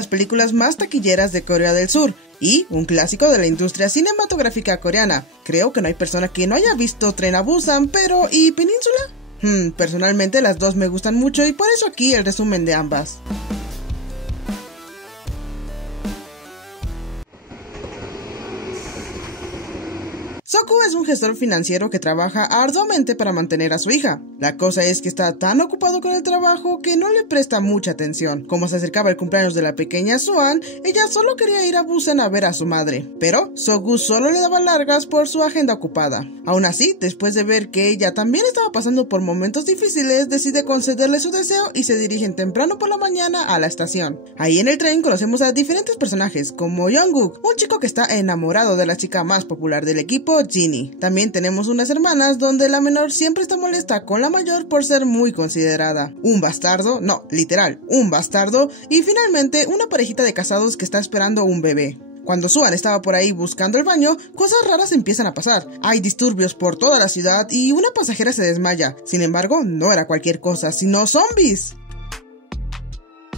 las películas más taquilleras de Corea del Sur y un clásico de la industria cinematográfica coreana. Creo que no hay persona que no haya visto Tren a Busan, pero ¿y Península? Personalmente las dos me gustan mucho y por eso aquí el resumen de ambas. Soo-gu es un gestor financiero que trabaja arduamente para mantener a su hija. La cosa es que está tan ocupado con el trabajo que no le presta mucha atención. Como se acercaba el cumpleaños de la pequeña Swan, ella solo quería ir a Busan a ver a su madre. Pero Soo-gu solo le daba largas por su agenda ocupada. Aún así, después de ver que ella también estaba pasando por momentos difíciles, decide concederle su deseo y se dirigen temprano por la mañana a la estación. Ahí en el tren conocemos a diferentes personajes, como Jungkook, un chico que está enamorado de la chica más popular del equipo, Ginny. También tenemos unas hermanas donde la menor siempre está molesta con la mayor por ser muy considerada. Un bastardo, no, literal, un bastardo, y finalmente una parejita de casados que está esperando un bebé. Cuando Swan estaba por ahí buscando el baño, cosas raras empiezan a pasar. Hay disturbios por toda la ciudad y una pasajera se desmaya. Sin embargo, no era cualquier cosa, sino zombies.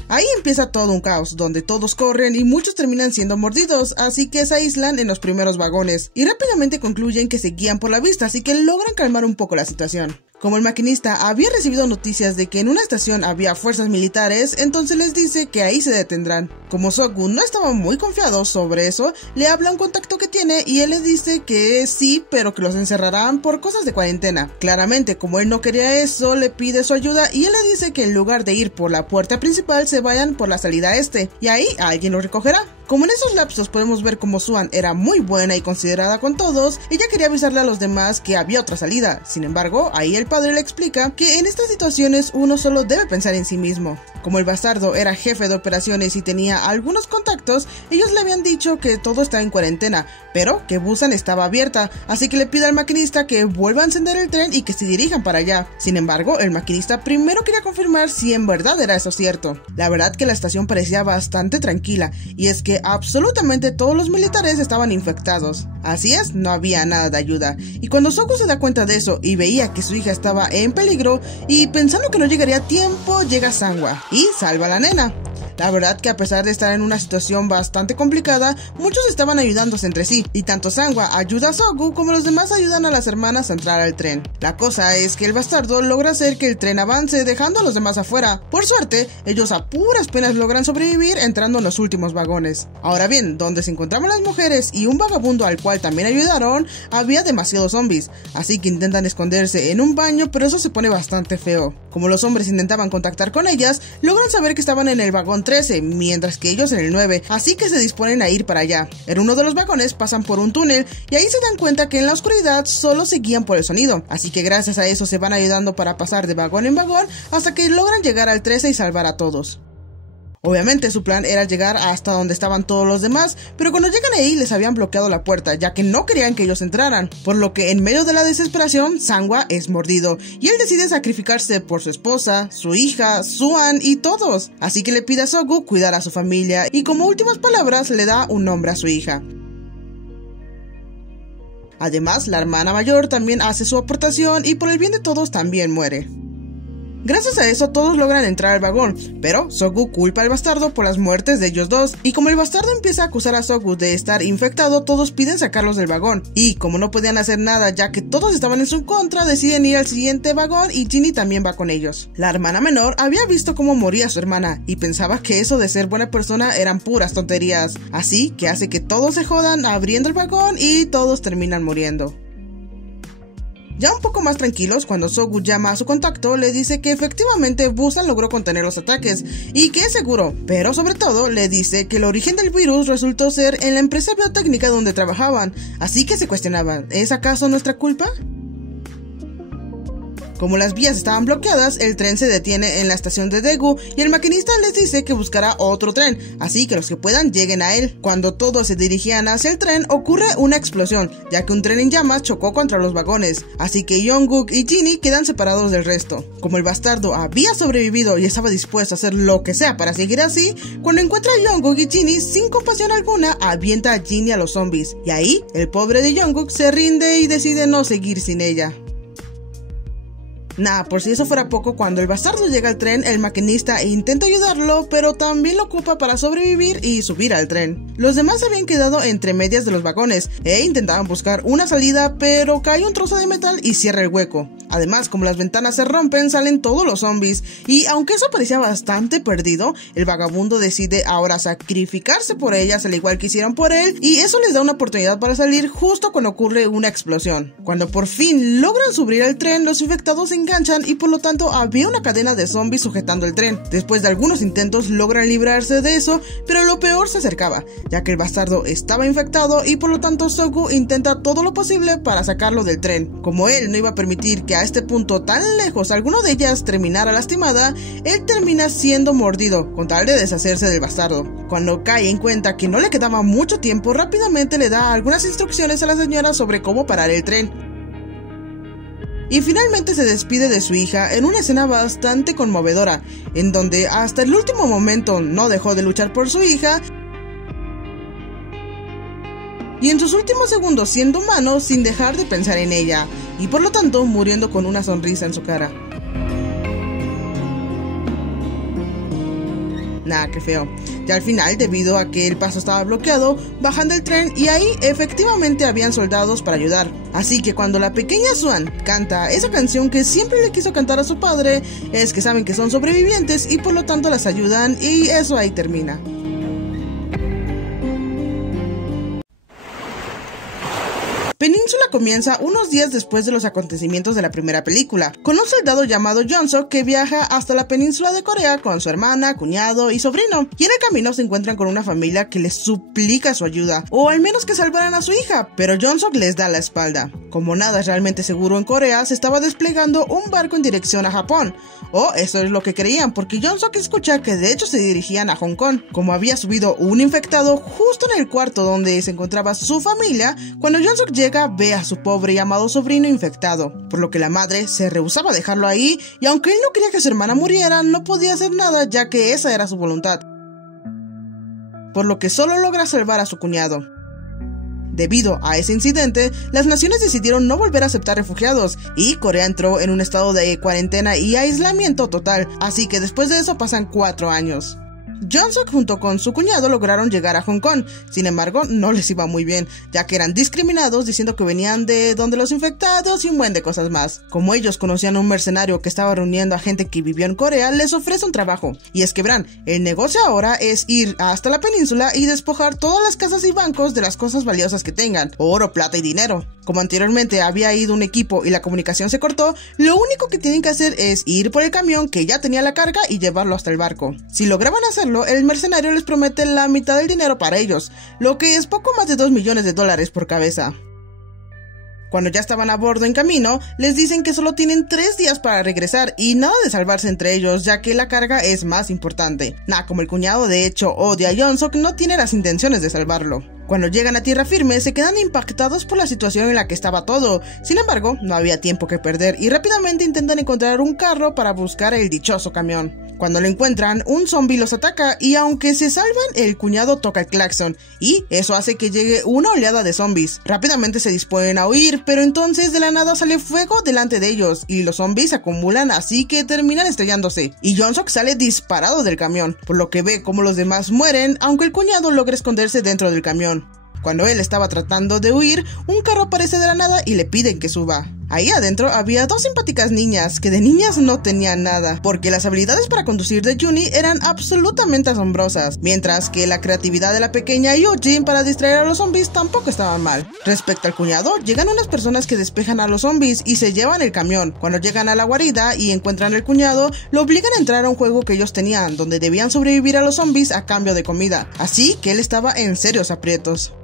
Ahí empieza todo un caos, donde todos corren y muchos terminan siendo mordidos, así que se aíslan en los primeros vagones, y rápidamente concluyen que se guían por la vista, así que logran calmar un poco la situación. Como el maquinista había recibido noticias de que en una estación había fuerzas militares, entonces les dice que ahí se detendrán. Como Soo-gu no estaba muy confiado sobre eso, le habla un contacto que tiene y él le dice que sí, pero que los encerrarán por cosas de cuarentena. Claramente, como él no quería eso, le pide su ayuda y él le dice que en lugar de ir por la puerta principal, se vayan por la salida este, y ahí alguien los recogerá. Como en esos lapsos podemos ver como Swan era muy buena y considerada con todos, ella quería avisarle a los demás que había otra salida. Sin embargo, ahí el padre le explica que en estas situaciones uno solo debe pensar en sí mismo. Como el bastardo era jefe de operaciones y tenía algunos contactos, ellos le habían dicho que todo estaba en cuarentena, pero que Busan estaba abierta, así que le pide al maquinista que vuelva a encender el tren y que se dirijan para allá. Sin embargo, el maquinista primero quería confirmar si en verdad era eso cierto. La verdad que la estación parecía bastante tranquila, y es que absolutamente todos los militares estaban infectados. Así es, no había nada de ayuda, y cuando Soo-gu se da cuenta de eso y veía que su hija estaba en peligro, y pensando que no llegaría a tiempo, llega Sangwa y salva a la nena. La verdad que a pesar de estar en una situación bastante complicada, muchos estaban ayudándose entre sí, y tanto Sangwa ayuda a Soo-gu como los demás ayudan a las hermanas a entrar al tren. La cosa es que el bastardo logra hacer que el tren avance dejando a los demás afuera. Por suerte, ellos a puras penas logran sobrevivir entrando en los últimos vagones. Ahora bien, donde se encontraban las mujeres y un vagabundo al cual también ayudaron, había demasiados zombies, así que intentan esconderse en un baño, pero eso se pone bastante feo. Como los hombres intentaban contactar con ellas, logran saber que estaban en el vagón 13, mientras que ellos en el 9, así que se disponen a ir para allá. En uno de los vagones pasan por un túnel y ahí se dan cuenta que en la oscuridad solo se guían por el sonido, así que gracias a eso se van ayudando para pasar de vagón en vagón hasta que logran llegar al 13 y salvar a todos. Obviamente su plan era llegar hasta donde estaban todos los demás, pero cuando llegan ahí les habían bloqueado la puerta, ya que no querían que ellos entraran, por lo que en medio de la desesperación, Sangwa es mordido, y él decide sacrificarse por su esposa, su hija, Swan y todos, así que le pide a Soo-gu cuidar a su familia, y como últimas palabras le da un nombre a su hija. Además, la hermana mayor también hace su aportación y por el bien de todos también muere. Gracias a eso todos logran entrar al vagón, pero Soo-gu culpa al bastardo por las muertes de ellos dos, y como el bastardo empieza a acusar a Soo-gu de estar infectado, todos piden sacarlos del vagón, y como no podían hacer nada ya que todos estaban en su contra, deciden ir al siguiente vagón y Ginny también va con ellos. La hermana menor había visto cómo moría su hermana, y pensaba que eso de ser buena persona eran puras tonterías, así que hace que todos se jodan abriendo el vagón y todos terminan muriendo. Ya un poco más tranquilos, cuando Soo-gu llama a su contacto, le dice que efectivamente Busan logró contener los ataques y que es seguro, pero sobre todo le dice que el origen del virus resultó ser en la empresa biotécnica donde trabajaban, así que se cuestionaban, ¿es acaso nuestra culpa? Como las vías estaban bloqueadas, el tren se detiene en la estación de Daegu y el maquinista les dice que buscará otro tren, así que los que puedan lleguen a él. Cuando todos se dirigían hacia el tren, ocurre una explosión, ya que un tren en llamas chocó contra los vagones, así que Jungkook y Ginny quedan separados del resto. Como el bastardo había sobrevivido y estaba dispuesto a hacer lo que sea para seguir así, cuando encuentra a Jungkook y Ginny, sin compasión alguna, avienta a Ginny a los zombies, y ahí el pobre de Jungkook se rinde y decide no seguir sin ella. Por si eso fuera poco, cuando el bastardo llega al tren, el maquinista intenta ayudarlo, pero también lo ocupa para sobrevivir y subir al tren. Los demás se habían quedado entre medias de los vagones e intentaban buscar una salida, pero cae un trozo de metal y cierra el hueco. Además, como las ventanas se rompen, salen todos los zombies, y aunque eso parecía bastante perdido, el vagabundo decide ahora sacrificarse por ellas al igual que hicieron por él, y eso les da una oportunidad para salir justo cuando ocurre una explosión. Cuando por fin logran subir al tren, los infectados se enganchan y por lo tanto había una cadena de zombies sujetando el tren. Después de algunos intentos logran librarse de eso, pero lo peor se acercaba, ya que el bastardo estaba infectado y por lo tanto Soku intenta todo lo posible para sacarlo del tren. Como él no iba a permitir que a este punto tan lejos alguno de ellas terminara lastimada, él termina siendo mordido con tal de deshacerse del bastardo. Cuando cae en cuenta que no le quedaba mucho tiempo, rápidamente le da algunas instrucciones a la señora sobre cómo parar el tren. Y finalmente se despide de su hija en una escena bastante conmovedora, en donde hasta el último momento no dejó de luchar por su hija, y en sus últimos segundos siendo humano sin dejar de pensar en ella, y por lo tanto muriendo con una sonrisa en su cara. Qué feo. Ya al final, debido a que el paso estaba bloqueado, bajan del tren y ahí efectivamente habían soldados para ayudar. Así que cuando la pequeña Swan canta esa canción que siempre le quiso cantar a su padre, es que saben que son sobrevivientes y por lo tanto las ayudan, y eso ahí termina. Península comienza unos días después de los acontecimientos de la primera película, con un soldado llamado Jong-suk que viaja hasta la península de Corea con su hermana, cuñado y sobrino, y en el camino se encuentran con una familia que les suplica su ayuda, o al menos que salvaran a su hija, pero Jong-suk les da la espalda. Como nada es realmente seguro en Corea, se estaba desplegando un barco en dirección a Japón, o eso es lo que creían, porque Jong-suk escucha que de hecho se dirigían a Hong Kong. Como había subido un infectado justo en el cuarto donde se encontraba su familia, cuando Jong-suk llega ve a su pobre y amado sobrino infectado, por lo que la madre se rehusaba a dejarlo ahí, y aunque él no quería que su hermana muriera, no podía hacer nada ya que esa era su voluntad, por lo que solo logra salvar a su cuñado. Debido a ese incidente, las naciones decidieron no volver a aceptar refugiados, y Corea entró en un estado de cuarentena y aislamiento total, así que después de eso pasan 4 años. Jong-suk junto con su cuñado lograron llegar a Hong Kong, sin embargo no les iba muy bien, ya que eran discriminados diciendo que venían de donde los infectados y un buen de cosas más. Como ellos conocían a un mercenario que estaba reuniendo a gente que vivió en Corea, les ofrece un trabajo, y es que verán, el negocio ahora es ir hasta la península y despojar todas las casas y bancos de las cosas valiosas que tengan, oro, plata y dinero. Como anteriormente había ido un equipo y la comunicación se cortó, lo único que tienen que hacer es ir por el camión que ya tenía la carga y llevarlo hasta el barco. Si lograban hacerlo, el mercenario les promete la mitad del dinero para ellos, lo que es poco más de $2 millones por cabeza. Cuando ya estaban a bordo en camino, les dicen que solo tienen 3 días para regresar y nada de salvarse entre ellos, ya que la carga es más importante. Como el cuñado de hecho odia a Jong-suk, no tiene las intenciones de salvarlo. Cuando llegan a tierra firme, se quedan impactados por la situación en la que estaba todo. Sin embargo, no había tiempo que perder y rápidamente intentan encontrar un carro para buscar el dichoso camión. Cuando lo encuentran, un zombie los ataca y aunque se salvan, el cuñado toca el claxon y eso hace que llegue una oleada de zombies. Rápidamente se disponen a huir, pero entonces de la nada sale fuego delante de ellos y los zombies se acumulan, así que terminan estrellándose. Y Jong-suk sale disparado del camión, por lo que ve como los demás mueren, aunque el cuñado logra esconderse dentro del camión. Cuando él estaba tratando de huir, un carro aparece de la nada y le piden que suba. Ahí adentro había 2 simpáticas niñas, que de niñas no tenían nada, porque las habilidades para conducir de Juni eran absolutamente asombrosas, mientras que la creatividad de la pequeña Yujin para distraer a los zombies tampoco estaba mal. Respecto al cuñado, llegan unas personas que despejan a los zombies y se llevan el camión. Cuando llegan a la guarida y encuentran al cuñado, lo obligan a entrar a un juego que ellos tenían, donde debían sobrevivir a los zombies a cambio de comida, así que él estaba en serios aprietos.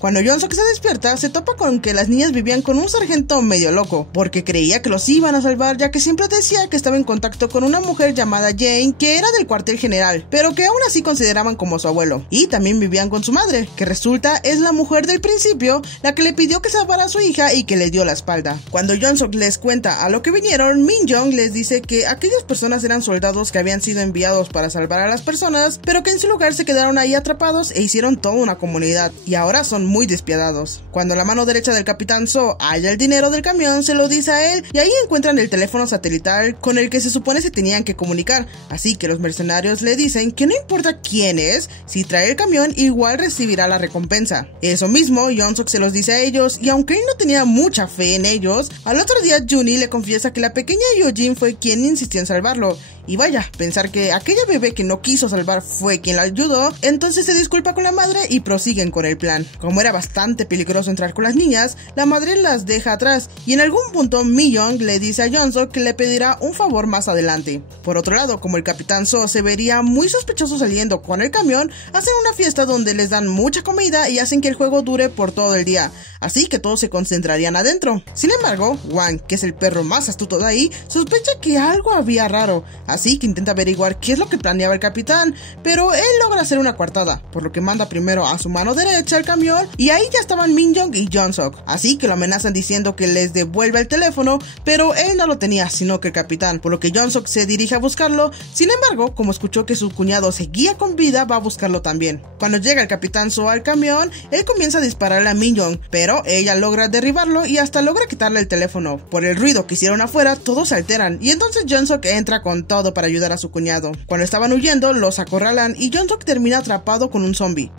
Cuando Jong-suk se despierta, se topa con que las niñas vivían con un sargento medio loco, porque creía que los iban a salvar, ya que siempre decía que estaba en contacto con una mujer llamada Jane, que era del cuartel general, pero que aún así consideraban como su abuelo. Y también vivían con su madre, que resulta es la mujer del principio, la que le pidió que salvara a su hija y que le dio la espalda. Cuando Jong-suk les cuenta a lo que vinieron, Min-jong les dice que aquellas personas eran soldados que habían sido enviados para salvar a las personas, pero que en su lugar se quedaron ahí atrapados e hicieron toda una comunidad, y ahora son muy despiadados. Cuando la mano derecha del Capitán So halla el dinero del camión, se lo dice a él y ahí encuentran el teléfono satelital con el que se supone se tenían que comunicar, así que los mercenarios le dicen que no importa quién es, si trae el camión igual recibirá la recompensa. Eso mismo Jong-suk se los dice a ellos y aunque él no tenía mucha fe en ellos, al otro día Juni le confiesa que la pequeña Yujin fue quien insistió en salvarlo. Y vaya, pensar que aquella bebé que no quiso salvar fue quien la ayudó, entonces se disculpa con la madre y prosiguen con el plan. Como era bastante peligroso entrar con las niñas, la madre las deja atrás y en algún punto Mi-young le dice a Jong-suk que le pedirá un favor más adelante. Por otro lado, como el Capitán So se vería muy sospechoso saliendo con el camión, hacen una fiesta donde les dan mucha comida y hacen que el juego dure por todo el día, así que todos se concentrarían adentro. Sin embargo, Wang, que es el perro más astuto de ahí, sospecha que algo había raro, así que intenta averiguar qué es lo que planeaba el capitán, pero él logra hacer una coartada, por lo que manda primero a su mano derecha al camión y ahí ya estaban Min-young y Jong-suk, así que lo amenazan diciendo que les devuelva el teléfono, pero él no lo tenía sino que el capitán, por lo que Jong-suk se dirige a buscarlo. Sin embargo, como escuchó que su cuñado seguía con vida, va a buscarlo también. Cuando llega el Capitán So al camión, él comienza a dispararle a Min-young, pero ella logra derribarlo y hasta logra quitarle el teléfono. Por el ruido que hicieron afuera, todos se alteran y entonces Jong-suk entra con todo para ayudar a su cuñado. Cuando estaban huyendo, los acorralan y Jong-suk termina atrapado con un zombie.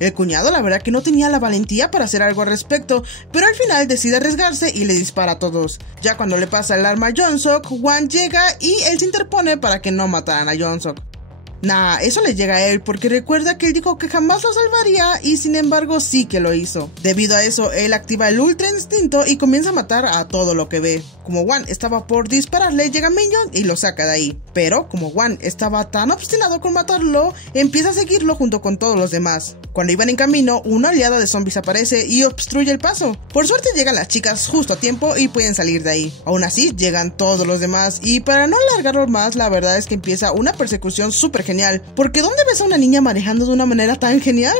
El cuñado la verdad que no tenía la valentía para hacer algo al respecto, pero al final decide arriesgarse y le dispara a todos. Ya cuando le pasa el arma a Jong-suk, Wang llega y él se interpone para que no mataran a Jong-suk. Nah, eso le llega a él porque recuerda que él dijo que jamás lo salvaría y sin embargo sí que lo hizo. Debido a eso, él activa el ultra instinto y comienza a matar a todo lo que ve. Como Wang estaba por dispararle, llega Min-young y lo saca de ahí. Pero como Wang estaba tan obstinado con matarlo, empieza a seguirlo junto con todos los demás. Cuando iban en camino, una oleada de zombies aparece y obstruye el paso. Por suerte llegan las chicas justo a tiempo y pueden salir de ahí. Aún así, llegan todos los demás y para no alargarlo más, la verdad es que empieza una persecución súper genial. Porque ¿dónde ves a una niña manejando de una manera tan genial?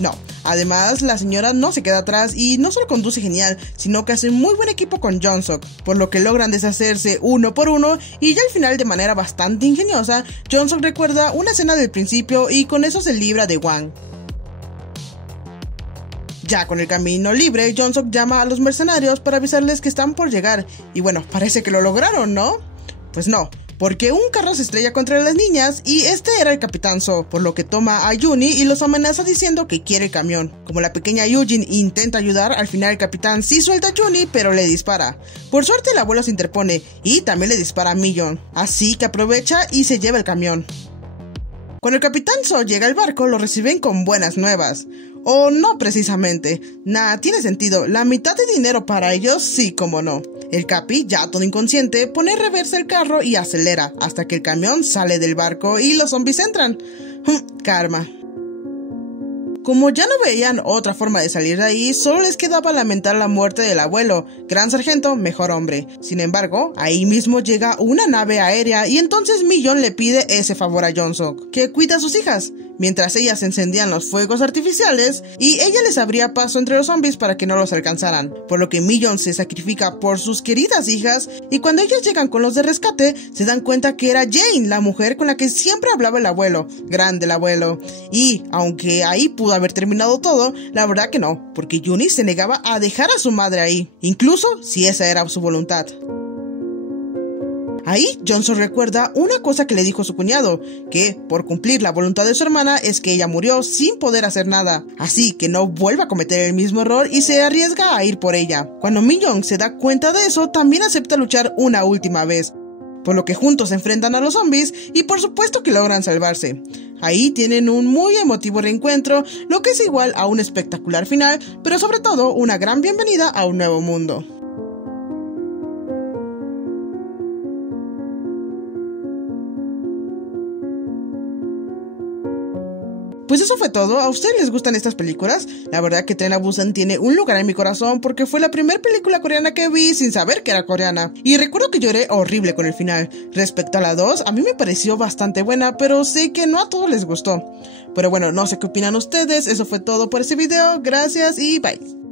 No. Además, la señora no se queda atrás y no solo conduce genial, sino que hace muy buen equipo con Jong-suk, por lo que logran deshacerse uno por uno y ya al final de manera bastante ingeniosa, Jong-suk recuerda una escena del principio y con eso se libra de Wang. Ya con el camino libre, Jong-suk llama a los mercenarios para avisarles que están por llegar y bueno, parece que lo lograron, ¿no? Pues no. Porque un carro se estrella contra las niñas y este era el Capitán So, por lo que toma a Juni y los amenaza diciendo que quiere el camión. Como la pequeña Yujin intenta ayudar, al final el capitán sí suelta a Juni pero le dispara. Por suerte el abuelo se interpone y también le dispara a Mi-young, así que aprovecha y se lleva el camión. Cuando el Capitán So llega al barco lo reciben con buenas nuevas. O no precisamente, nada tiene sentido, la mitad de dinero para ellos sí como no. El Capi, ya todo inconsciente, pone en reversa el carro y acelera, hasta que el camión sale del barco y los zombies entran. Karma. Como ya no veían otra forma de salir de ahí, solo les quedaba lamentar la muerte del abuelo, gran sargento, mejor hombre. Sin embargo, ahí mismo llega una nave aérea y entonces Mi-young le pide ese favor a Jong-suk, que cuida a sus hijas, mientras ellas encendían los fuegos artificiales y ella les abría paso entre los zombies para que no los alcanzaran, por lo que Mi-young se sacrifica por sus queridas hijas y cuando ellos llegan con los de rescate se dan cuenta que era Jane, la mujer con la que siempre hablaba el abuelo, grande el abuelo, y aunque ahí pudo haber terminado todo, la verdad que no, porque Juni se negaba a dejar a su madre ahí, incluso si esa era su voluntad. Ahí, Jong-suk recuerda una cosa que le dijo su cuñado, que por cumplir la voluntad de su hermana es que ella murió sin poder hacer nada, así que no vuelva a cometer el mismo error y se arriesga a ir por ella. Cuando Mi-young se da cuenta de eso, también acepta luchar una última vez, por lo que juntos se enfrentan a los zombies y por supuesto que logran salvarse. Ahí tienen un muy emotivo reencuentro, lo que es igual a un espectacular final, pero sobre todo una gran bienvenida a un nuevo mundo. Pues eso fue todo. ¿A ustedes les gustan estas películas? La verdad que Tren a Busan tiene un lugar en mi corazón porque fue la primera película coreana que vi sin saber que era coreana. Y recuerdo que lloré horrible con el final. Respecto a la 2, a mí me pareció bastante buena, pero sé que no a todos les gustó. Pero bueno, no sé qué opinan ustedes. Eso fue todo por este video. Gracias y bye.